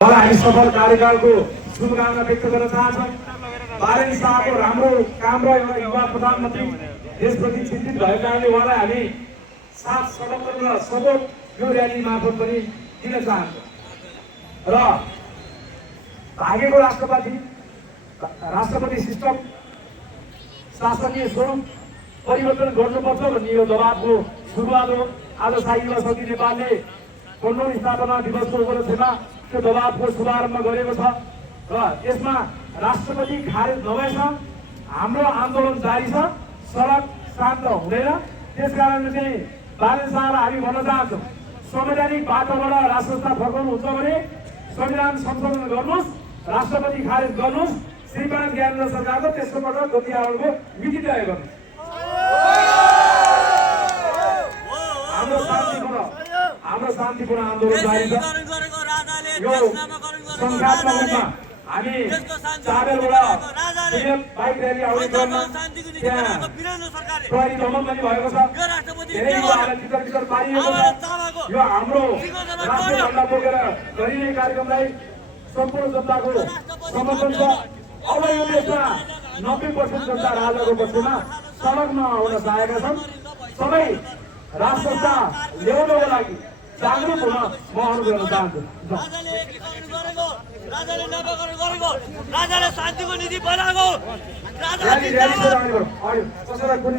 हामी सफल कार्यकालको शुभकामना व्यक्त गर्न चाहन्छौँ। बारेन शाहको राम्रो काम र एउटा युवा प्रधानमन्त्री देशप्रति चिन्तित भएको कारणले उहाँलाई हामी साथ समर्थन र सपोर्ट यो र्याली मार्फत पनि दिन चाहन्छौँ। र भागेको राष्ट्रपति सिस्टम शासकीय स्वरूप परिवर्तन गर्नुपर्छ भन्ने यो दबावको सुरुवात हो। आज साई युवा शक्ति नेपालले 15औं स्थापना दिवसको उपलक्ष्यमा त्यो दबावको शुभारम्भ गरेको छ र यसमा राष्ट्रपति खारेज नभएसम्म हाम्रो आन्दोलन जारी छ। सडक शान्त हुँदैन। त्यसकारणले चाहिँ बारेन शाहलाई हामी भन्न चाहन्छौँ, संवैधानिक बाटोबाट राष्ट्र संस्था फर्काउनुहुन्छ भने संविधान संशोधन गर्नुहोस्, राष्ट्रपति खारेज गर्नुहोस्, श्रीमान ज्ञानेन्द्र सरकारको तेस्रो पटक गतिरोधको मिति तय गर्नुहोस्। हाम्रो शान्तिपूर्ण आन्दोलन जारी छ। यो संघात्मक रूपमा हामी चाबेलबाट बाइक र्याली आउने क्रममा त्यहाँ प्रहरी दमन पनि भएको छ। धेरै युवाहरूलाई तितर पारिएको छ। यो हाम्रो राष्ट्रिय झण्डा बोकेर गरिने कार्यक्रमलाई सम्पूर्ण जनताको समर्थन छ। अब यो देशमा 90% जनता राजाको पक्षमा सडकमा आउन चाहेका छन्। सबै राष्ट्र संस्था ल्याउनको लागि जागरुक हुन म अनुरोध गर्न चाहन्छु। राजाले शान्तिको नीति बनाएको कसैलाई कुनै